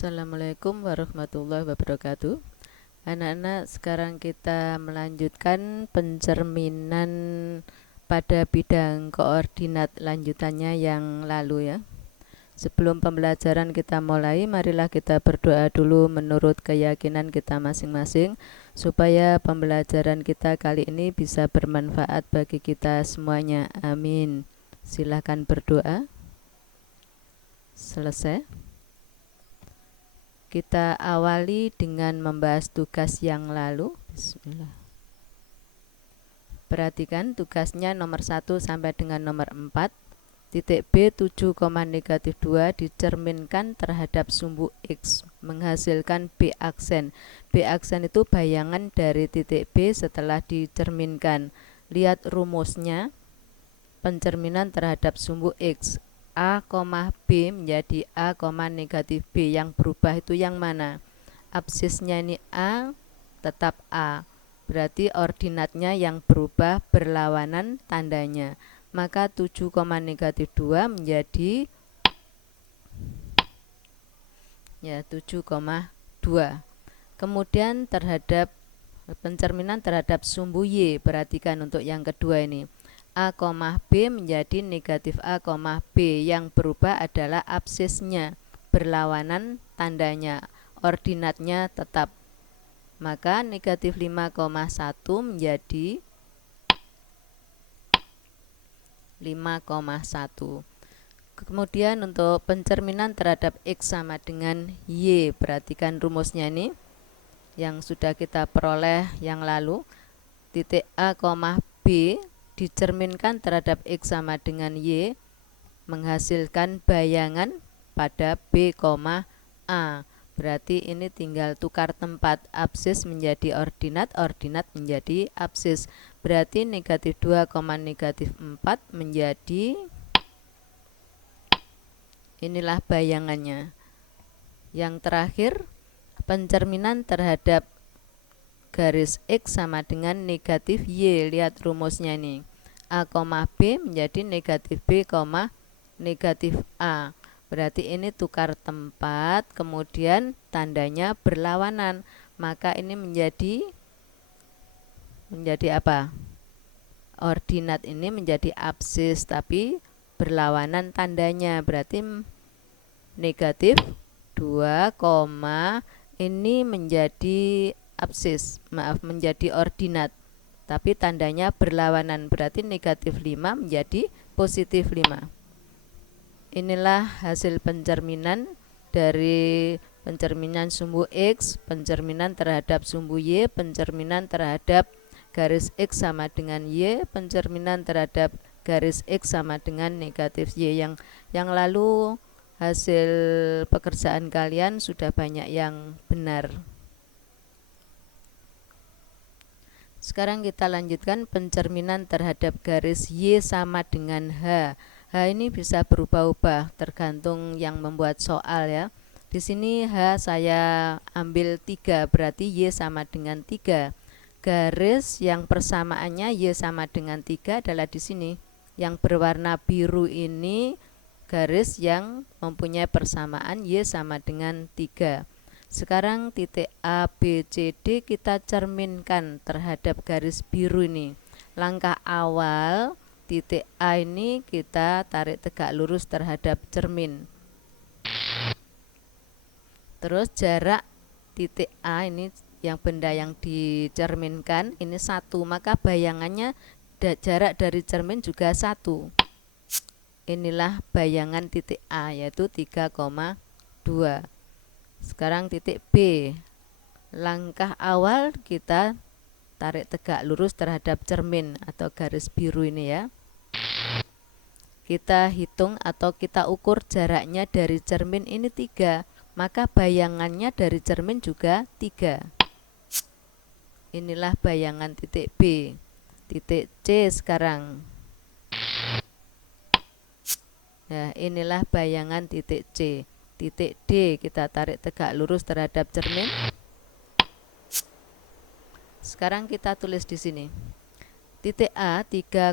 Assalamualaikum warahmatullahi wabarakatuh. Anak-anak, sekarang kita melanjutkan pencerminan pada bidang koordinat lanjutannya yang lalu ya. Sebelum pembelajaran kita mulai, marilah kita berdoa dulu menurut keyakinan kita masing-masing supaya pembelajaran kita kali ini bisa bermanfaat bagi kita semuanya. Amin. Silahkan berdoa. Selesai. Kita awali dengan membahas tugas yang lalu. Bismillah. Perhatikan tugasnya nomor 1 sampai dengan nomor 4. Titik B 7, negatif 2 dicerminkan terhadap sumbu X menghasilkan B aksen. B aksen itu bayangan dari titik B setelah dicerminkan. Lihat rumusnya. Pencerminan terhadap sumbu X. A, B menjadi A, negatif B. Yang berubah itu yang mana? Absisnya ini A, tetap A. Berarti ordinatnya yang berubah berlawanan tandanya. Maka 7, negatif 2 menjadi 7,2. Kemudian terhadap pencerminan terhadap sumbu Y. Perhatikan untuk yang kedua ini. A, B menjadi negatif A, B. Yang berubah adalah absisnya, berlawanan tandanya, ordinatnya tetap. Maka negatif 5,1 menjadi 5,1. Kemudian untuk pencerminan terhadap X sama dengan Y. Perhatikan rumusnya ini yang sudah kita peroleh yang lalu. Titik A, B dicerminkan terhadap X sama dengan Y menghasilkan bayangan pada B, A. Berarti ini tinggal tukar tempat, absis menjadi ordinat, ordinat menjadi absis. Berarti negatif 2, negatif 4 menjadi, inilah bayangannya. Yang terakhir, pencerminan terhadap garis X sama dengan negatif Y. Lihat rumusnya nih. A, B menjadi negatif B, negatif A. Berarti ini tukar tempat, kemudian tandanya berlawanan. Maka ini menjadi apa? Ordinat ini menjadi absis, tapi berlawanan tandanya. Berarti negatif 2, ini menjadi absis, menjadi ordinat, tapi tandanya berlawanan. Berarti negatif 5 menjadi positif 5. Inilah hasil pencerminan dari pencerminan sumbu X, pencerminan terhadap sumbu Y, pencerminan terhadap garis X sama dengan Y, pencerminan terhadap garis X sama dengan negatif Y. Yang lalu hasil pekerjaan kalian sudah banyak yang benar. Sekarang kita lanjutkan pencerminan terhadap garis Y sama dengan H. H ini bisa berubah-ubah tergantung yang membuat soal ya. Di sini H saya ambil 3, berarti Y sama dengan 3. Garis yang persamaannya Y sama dengan 3 adalah di sini. Yang berwarna biru ini garis yang mempunyai persamaan Y sama dengan 3. Sekarang titik A, B, C, D kita cerminkan terhadap garis biru ini. Langkah awal titik A ini kita tarik tegak lurus terhadap cermin. Terus jarak titik A ini yang benda yang dicerminkan ini 1, maka bayangannya jarak dari cermin juga 1. Inilah bayangan titik A yaitu 3,2. Sekarang titik B. Langkah awal kita tarik tegak lurus terhadap cermin atau garis biru ini ya. Kita hitung atau kita ukur jaraknya dari cermin ini 3. Maka bayangannya dari cermin juga 3. Inilah bayangan titik B. Titik C sekarang. Nah, inilah bayangan titik C. Titik D kita tarik tegak lurus terhadap cermin. Sekarang kita tulis di sini. Titik A 3,4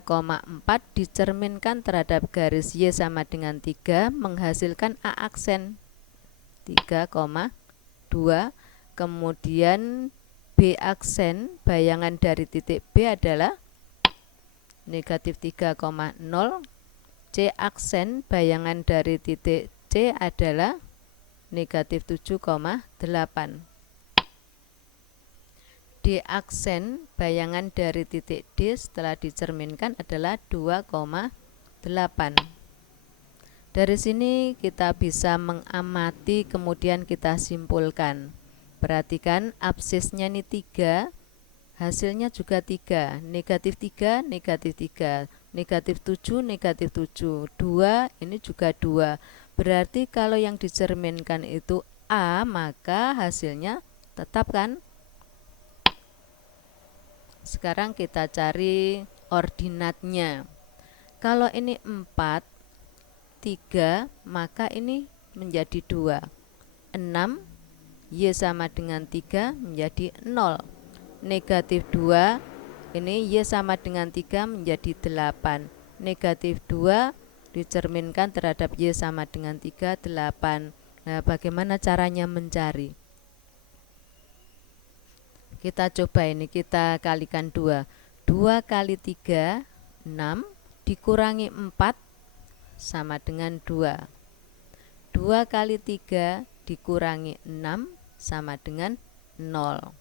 dicerminkan terhadap garis Y sama dengan 3 menghasilkan A aksen. 3,2. Kemudian B aksen bayangan dari titik B adalah negatif 3,0. C aksen bayangan dari titik C adalah negatif 7,8. D aksen bayangan dari titik D setelah dicerminkan adalah 2,8. Dari sini kita bisa mengamati, kemudian kita simpulkan. Perhatikan absisnya ini 3, hasilnya juga 3, negatif 3, negatif 3, negatif 7, negatif 7, 2, ini juga 2. Berarti kalau yang dicerminkan itu A, maka hasilnya tetap kan? Sekarang kita cari ordinatnya. Kalau ini 4, 3, maka ini menjadi 2. 6, Y sama dengan 3 menjadi 0. Negatif 2, ini Y sama dengan 3 menjadi 8. Negatif 2 dicerminkan terhadap Y sama dengan 3, 8. Nah, bagaimana caranya mencari? Kita coba ini, kita kalikan 2. 2 kali 3, 6, dikurangi 4, sama dengan 2. 2 kali 3 dikurangi 6 sama dengan 0.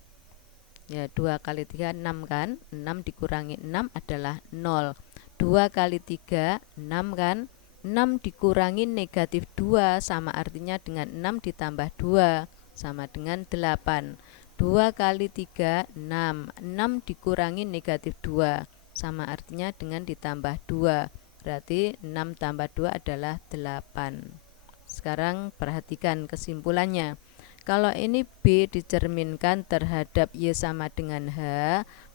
Ya, 2 kali 3 6 kan? 6 dikurangi 6 adalah 0. 2 kali 3 6 kan? 6 dikurangi negatif 2 sama artinya dengan 6 ditambah 2 sama dengan 8. 2 kali 3 6. 6 dikurangi negatif 2 sama artinya dengan ditambah 2. Berarti 6 tambah 2 adalah 8. Sekarang perhatikan kesimpulannya. Kalau ini B dicerminkan terhadap Y sama dengan H,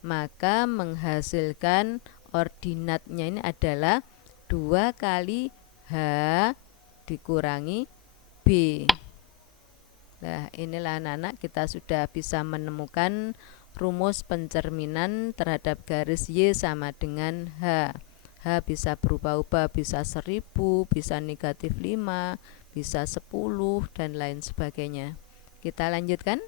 maka menghasilkan ordinatnya ini adalah 2 kali H dikurangi B. Nah, inilah anak-anak, kita sudah bisa menemukan rumus pencerminan terhadap garis Y sama dengan H. H bisa berubah-ubah, bisa 1000, bisa negatif 5, bisa 10, dan lain sebagainya. Kita lanjutkan.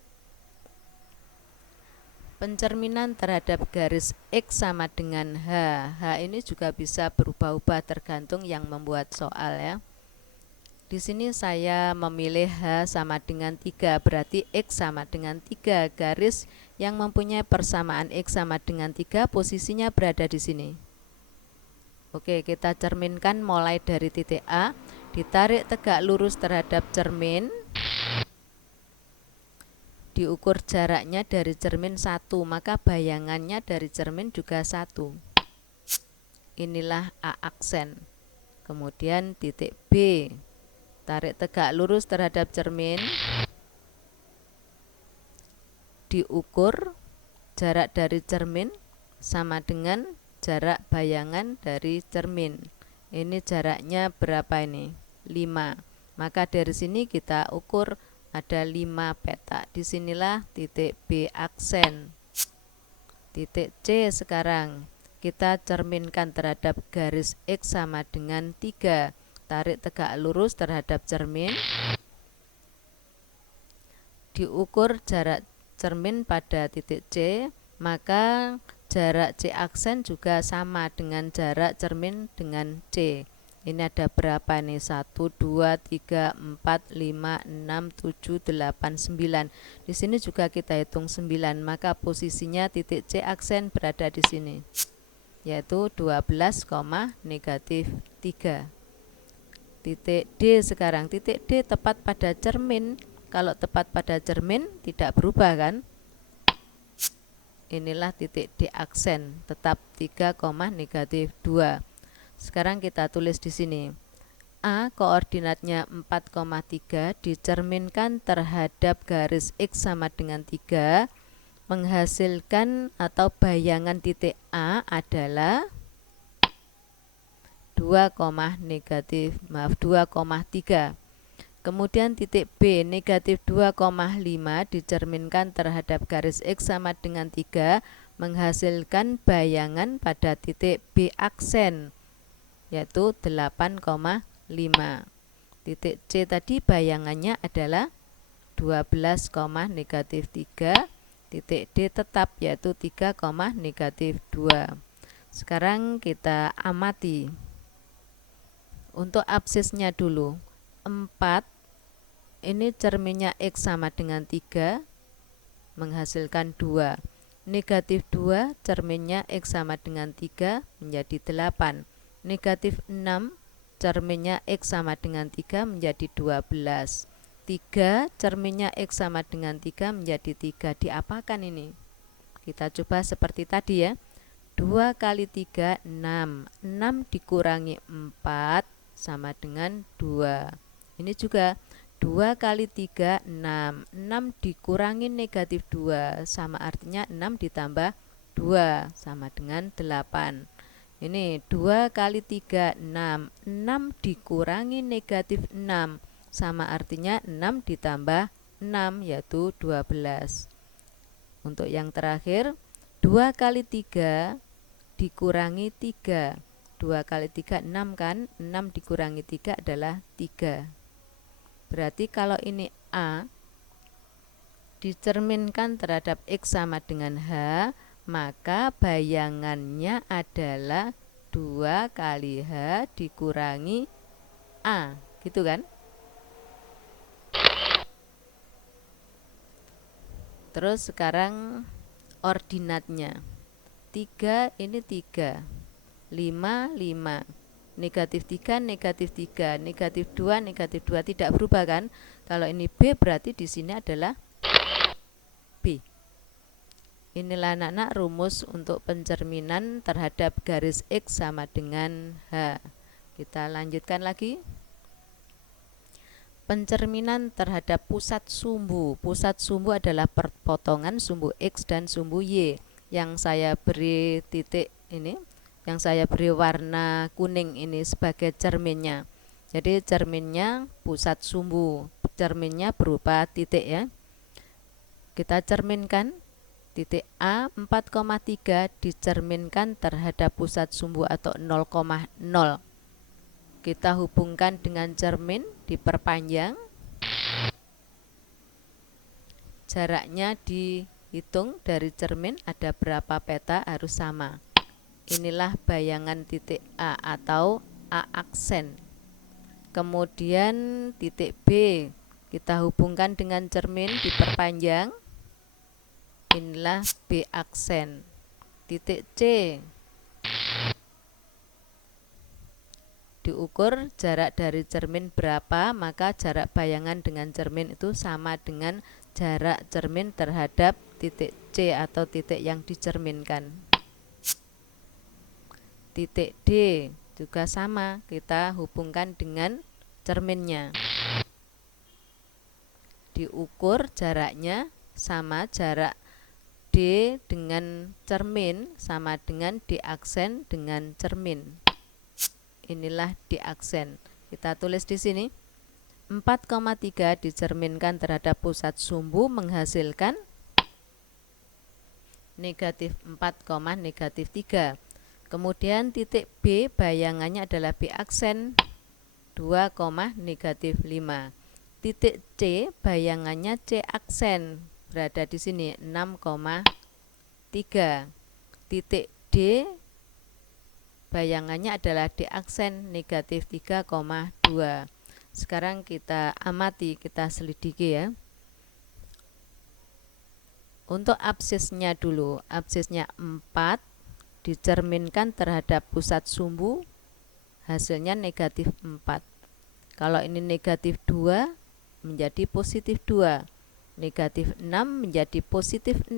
Pencerminan terhadap garis X sama dengan H. H ini juga bisa berubah-ubah tergantung yang membuat soal ya. Di sini saya memilih H sama dengan 3, berarti X sama dengan 3. Garis yang mempunyai persamaan X sama dengan 3 posisinya berada di sini. Oke, kita cerminkan mulai dari titik A, ditarik tegak lurus terhadap cermin, diukur jaraknya dari cermin 1, maka bayangannya dari cermin juga 1. Inilah A aksen. Kemudian titik B, tarik tegak lurus terhadap cermin, diukur jarak dari cermin sama dengan jarak bayangan dari cermin. Ini jaraknya berapa ini? 5. Maka dari sini kita ukur ada 5 petak. Disinilah titik B aksen. Titik C sekarang kita cerminkan terhadap garis X sama dengan 3. Tarik tegak lurus terhadap cermin, diukur jarak cermin pada titik C, maka jarak C aksen juga sama dengan jarak cermin dengan C. Ini ada berapa nih? 1, 2, 3, 4, 5, 6, 7, 8, 9. Di sini juga kita hitung 9, maka posisinya titik C aksen berada di sini, yaitu 12, negatif 3. Titik D sekarang, titik D tepat pada cermin. Kalau tepat pada cermin tidak berubah kan? Inilah titik D aksen, tetap 3, negatif 2. Sekarang kita tulis di sini. A koordinatnya 4,3 dicerminkan terhadap garis X sama dengan 3, menghasilkan atau bayangan titik A adalah 2,3. Kemudian titik B negatif 2,5 dicerminkan terhadap garis X sama dengan 3, menghasilkan bayangan pada titik B aksen, yaitu 8,5. Titik C tadi bayangannya adalah 12, negatif 3. Titik D tetap yaitu 3, negatif 2. Sekarang kita amati. Untuk absisnya dulu. 4, ini cerminnya X sama dengan 3, menghasilkan 2. Negatif 2, cerminnya X sama dengan 3, menjadi 8. Negatif 6, cerminnya X sama dengan 3, menjadi 12. 3, cerminnya X sama dengan 3, menjadi 3. Diapakan ini? Kita coba seperti tadi ya. 2 kali 3, 6. 6 dikurangi 4 sama dengan 2. Ini juga 2 kali 3, 6. 6 dikurangi negatif 2 sama artinya 6 ditambah 2 sama dengan 8. Ini 2 kali 3, 6. 6 dikurangi negatif 6 sama artinya 6 ditambah 6 yaitu 12. Untuk yang terakhir 2 kali 3 dikurangi 3. 2 kali 3, 6 kan? 6 dikurangi 3 adalah 3. Berarti kalau ini A dicerminkan terhadap X sama dengan H, maka bayangannya adalah 2 kali H dikurangi A. Gitu kan? Terus sekarang ordinatnya. 3 ini 3. 5, 5. Negatif 3, negatif 3. Negatif 2, negatif 2 tidak berubah kan? Kalau ini B berarti di sini adalah B. Inilah anak-anak rumus untuk pencerminan terhadap garis X sama dengan H. Kita lanjutkan lagi. Pencerminan terhadap pusat sumbu. Pusat sumbu adalah perpotongan sumbu X dan sumbu Y. Yang saya beri titik ini, yang saya beri warna kuning ini sebagai cerminnya. Jadi cerminnya pusat sumbu. Cerminnya berupa titik ya. Kita cerminkan. Titik A 4,3 dicerminkan terhadap pusat sumbu atau 0,0. Kita hubungkan dengan cermin, diperpanjang. Jaraknya dihitung dari cermin, ada berapa peta harus sama. Inilah bayangan titik A atau A aksen. Kemudian titik B kita hubungkan dengan cermin, diperpanjang. Inilah B aksen. Titik C diukur jarak dari cermin berapa, maka jarak bayangan dengan cermin itu sama dengan jarak cermin terhadap titik C atau titik yang dicerminkan. Titik D juga sama, kita hubungkan dengan cerminnya. Diukur jaraknya sama, jarak D dengan cermin sama dengan D aksen dengan cermin. Inilah D aksen. Kita tulis di sini. 4,3 dicerminkan terhadap pusat sumbu menghasilkan negatif 4, negatif 3. Kemudian titik B bayangannya adalah B aksen 2, negatif 5. Titik C bayangannya C aksen berada di sini 6,3. Titik D bayangannya adalah D aksen negatif 3,2. Sekarang kita amati, kita selidiki ya. Untuk absisnya dulu, absisnya 4 dicerminkan terhadap pusat sumbu, hasilnya negatif 4. Kalau ini negatif 2 menjadi positif 2. Negatif 6 menjadi positif 6,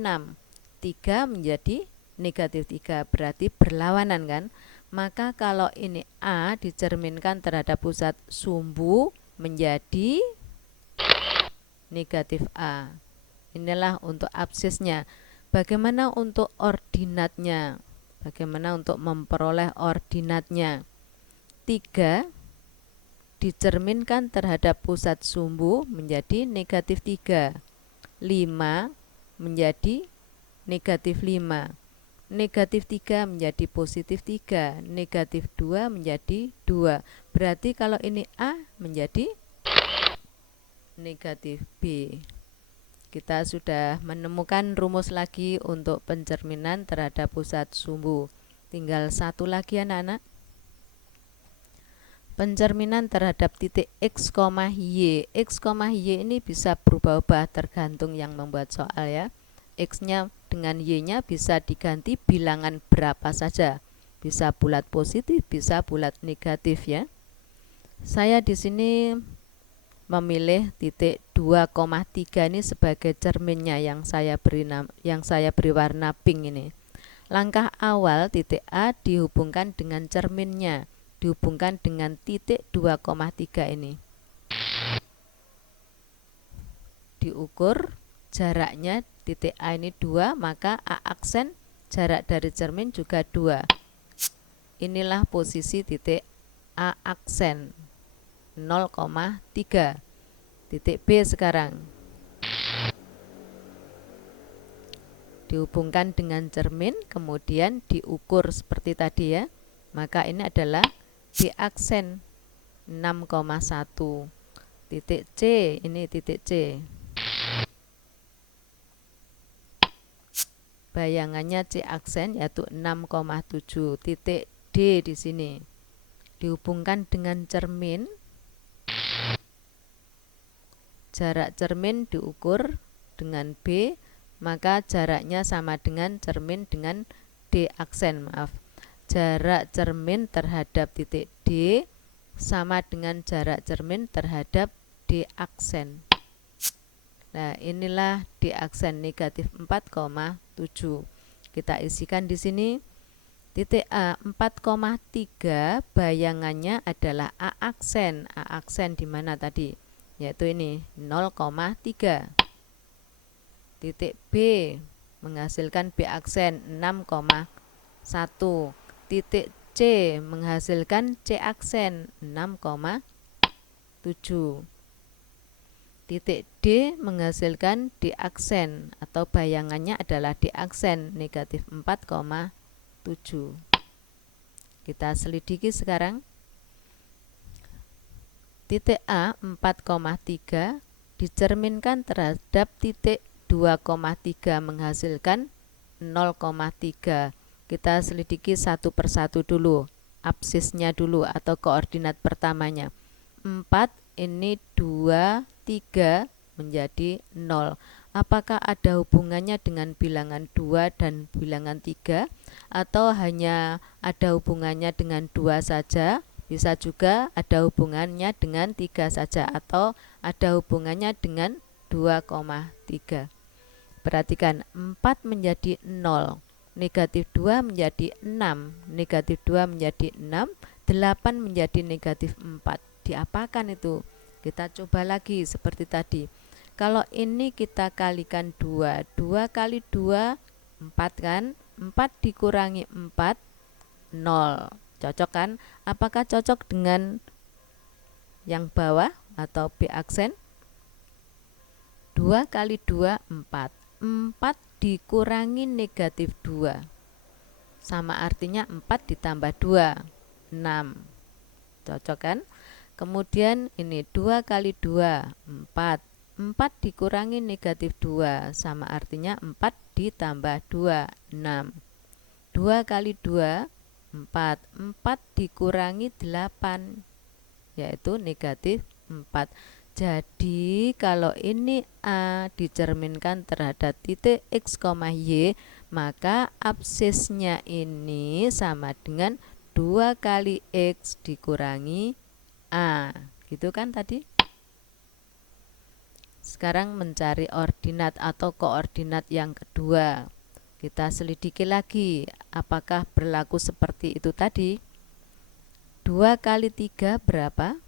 3 menjadi negatif 3, berarti berlawanan kan? Maka kalau ini A dicerminkan terhadap pusat sumbu menjadi negatif A. Inilah untuk absisnya. Bagaimana untuk ordinatnya? Bagaimana untuk memperoleh ordinatnya? 3 dicerminkan terhadap pusat sumbu menjadi negatif 3. 5 menjadi negatif 5. negatif 3 menjadi positif 3, negatif 2 menjadi 2. Berarti kalau ini A menjadi negatif B. Kita sudah menemukan rumus lagi untuk pencerminan terhadap pusat sumbu. Tinggal satu lagi anak-anak. Pencerminan terhadap titik X, Y. X, Y ini bisa berubah-ubah tergantung yang membuat soal ya. X-nya dengan Y-nya bisa diganti bilangan berapa saja. Bisa bulat positif, bisa bulat negatif ya. Saya di sini memilih titik 2,3 ini sebagai cerminnya yang saya beri warna pink ini. Langkah awal titik A dihubungkan dengan cerminnya, dihubungkan dengan titik 2,3 ini. Diukur jaraknya titik A ini 2, maka A aksen jarak dari cermin juga 2. Inilah posisi titik A aksen 0,3. Titik B sekarang dihubungkan dengan cermin, kemudian diukur seperti tadi ya. Maka ini adalah B aksen 6,1. Titik C, ini titik C. Bayangannya C aksen yaitu 6,7. Titik D di sini dihubungkan dengan cermin. Jarak cermin diukur dengan B, maka jaraknya sama dengan cermin dengan D aksen, maaf. Jarak cermin terhadap titik D sama dengan jarak cermin terhadap D aksen. Nah, inilah D aksen negatif 4,7. Kita isikan di sini. Titik A 4,3 bayangannya adalah A aksen. A aksen di mana tadi? Yaitu ini 0,3. Titik B menghasilkan B aksen 6,1. Titik C menghasilkan C aksen 6,7. Titik D menghasilkan D aksen atau bayangannya adalah D aksen negatif 4,7. Kita selidiki sekarang. Titik A 4,3 dicerminkan terhadap titik 2,3 menghasilkan 0,3. Kita selidiki satu persatu dulu, absisnya dulu atau koordinat pertamanya. 4 ini 2, 3 menjadi 0. Apakah ada hubungannya dengan bilangan 2 dan bilangan 3 atau hanya ada hubungannya dengan 2 saja? Bisa juga ada hubungannya dengan 3 saja atau ada hubungannya dengan 2,3. Perhatikan, 4 menjadi 0, negatif 2 menjadi 6, negatif 2 menjadi 6, 8 menjadi negatif 4. Diapakan itu? Kita coba lagi seperti tadi. Kalau ini kita kalikan 2, 2 kali 2, 4 kan? 4 dikurangi 4, 0. Cocok kan? Apakah cocok dengan yang bawah atau B aksen? 2 kali 2, 4. 4 dikurangi negatif 2. Sama artinya 4 ditambah 2, 6. Cocok kan? Kemudian ini 2 kali 2, 4. 4 dikurangi negatif 2. Sama artinya 4 ditambah 2, 6. 2 kali 2, 4. 4 dikurangi 8, yaitu negatif 4. Jadi kalau ini A dicerminkan terhadap titik X, Y, maka absisnya ini sama dengan 2 kali X dikurangi A. Gitu kan tadi? Sekarang mencari ordinat atau koordinat yang kedua. Kita selidiki lagi, apakah berlaku seperti itu tadi? 2 kali 3 berapa?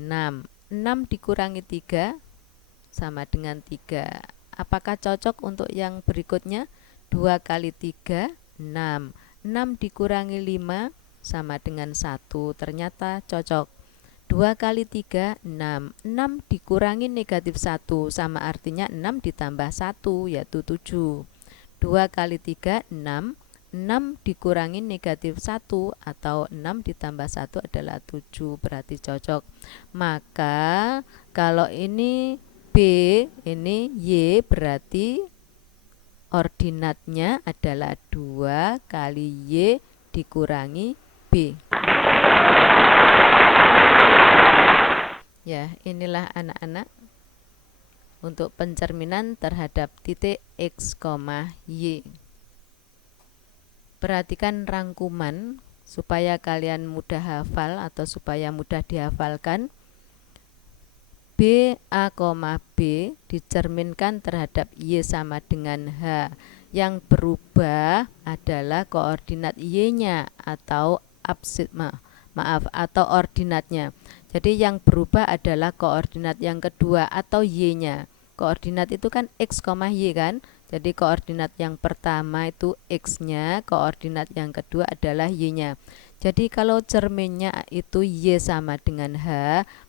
6. 6 dikurangi 3 sama dengan 3. Apakah cocok untuk yang berikutnya? 2 kali 3, 6. 6 dikurangi 5 sama dengan 1. Ternyata cocok. 2 kali 3, 6. 6 dikurangi negatif 1 sama artinya 6 ditambah 1 yaitu 7. 2 kali 3, 6. 6 dikurangi negatif 1 atau 6 ditambah 1 adalah 7, berarti cocok. Maka kalau ini B, ini Y, berarti ordinatnya adalah 2 kali Y dikurangi B. Ya, inilah anak-anak untuk pencerminan terhadap titik X, Y. Perhatikan rangkuman supaya kalian mudah hafal atau supaya mudah dihafalkan. B, A, B dicerminkan terhadap Y sama dengan H. Yang berubah adalah koordinat Y-nya atau absid, atau ordinatnya. Jadi yang berubah adalah koordinat yang kedua atau Y-nya. Koordinat itu kan X, Y kan? Jadi koordinat yang pertama itu X-nya, koordinat yang kedua adalah Y-nya. Jadi kalau cerminnya itu Y sama dengan H,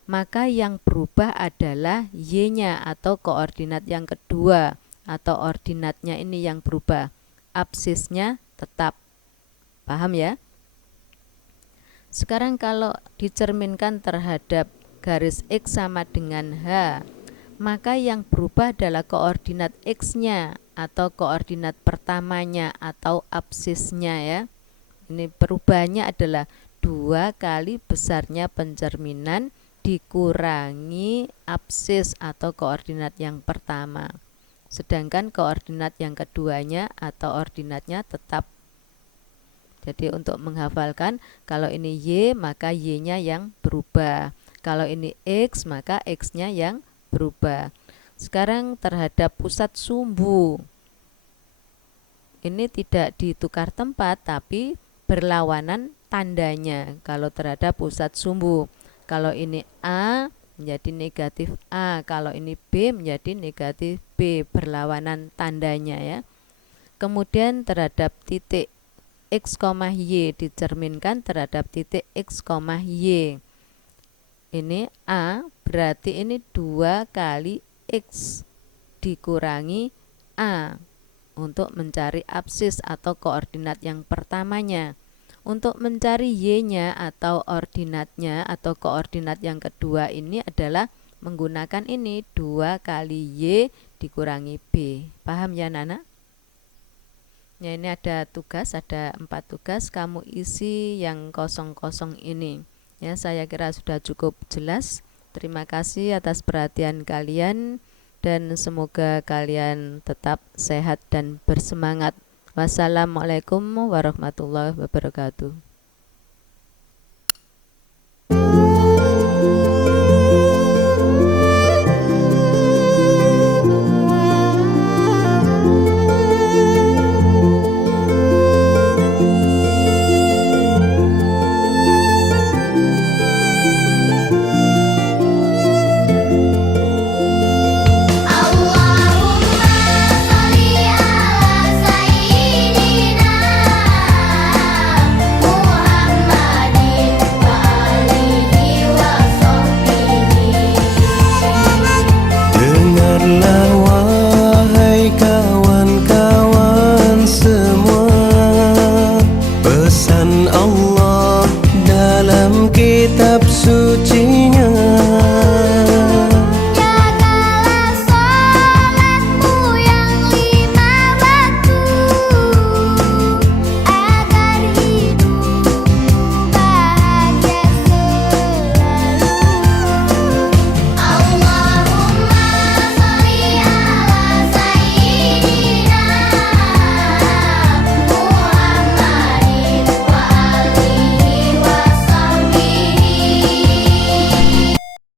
maka yang berubah adalah Y-nya atau koordinat yang kedua atau ordinatnya ini yang berubah. Absisnya tetap. Paham ya? Sekarang kalau dicerminkan terhadap garis X sama dengan H, maka yang berubah adalah koordinat X-nya atau koordinat pertamanya atau absisnya ya. Ini perubahannya adalah 2 kali besarnya pencerminan dikurangi absis atau koordinat yang pertama. Sedangkan koordinat yang keduanya atau ordinatnya tetap. Jadi untuk menghafalkan, kalau ini Y maka Y-nya yang berubah. Kalau ini X maka X-nya yang berubah. Sekarang terhadap pusat sumbu, ini tidak ditukar tempat tapi berlawanan tandanya. Kalau terhadap pusat sumbu, kalau ini A menjadi negatif A, kalau ini B menjadi negatif B, berlawanan tandanya ya. Kemudian terhadap titik X, Y dicerminkan terhadap titik X, Y. Ini A, berarti ini 2 kali X dikurangi A untuk mencari absis atau koordinat yang pertamanya. Untuk mencari Y-nya atau ordinatnya atau koordinat yang kedua ini adalah menggunakan ini 2 kali Y dikurangi B. Paham ya Nana? Ya, ini ada tugas, ada 4 tugas, kamu isi yang kosong-kosong ini. Ya, saya kira sudah cukup jelas. Terima kasih atas perhatian kalian dan semoga kalian tetap sehat dan bersemangat. Wassalamualaikum warahmatullahi wabarakatuh.